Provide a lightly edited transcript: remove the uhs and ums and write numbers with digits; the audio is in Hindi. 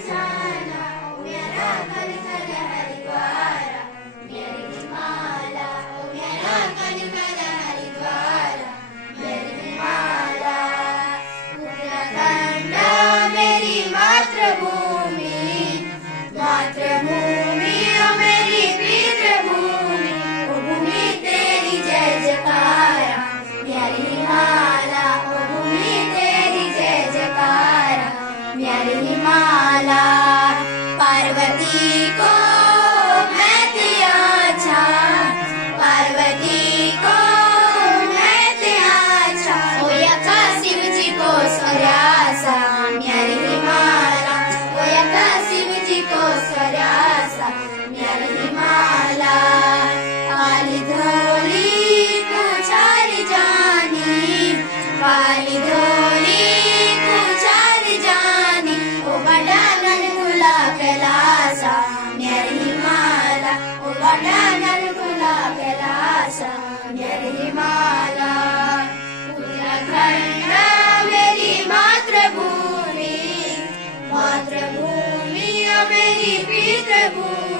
जाना, ओ मेरा कल कल हरिद्वार, मेरी हिमाला, ओ मेरा कल कल हरिद्वार, मेरी हिमाला। उत्तराखंड मेरी मातृभूमि, मातृभूमि ओ मेरी पितृभूमि, ओ भूमि तेरी जय जयकारा, मेरी हिमाला, ओ भूमि तेरी जय जयकारा, मेरी हिमाला। पार्वती को मैं त्याचा, पार्वती को मैं त्याचा, ओ यका शिव जी को स्वरासा, मेरी हिमाला, ओ यका शिव जी को स्वरासा, मेरी हिमाला। काली धोली कुचारी जानी, काली धोली कुचारी जानी, ओ बड़ा नलकुला कैलासा, मेरी हिमाला, ओ बड़ा नलकुला कैलासा, मेरी हिमाला। उत्तराखंड मेरी मातृभूमि, मातृभूमि ओ मेरी पितृभूमि,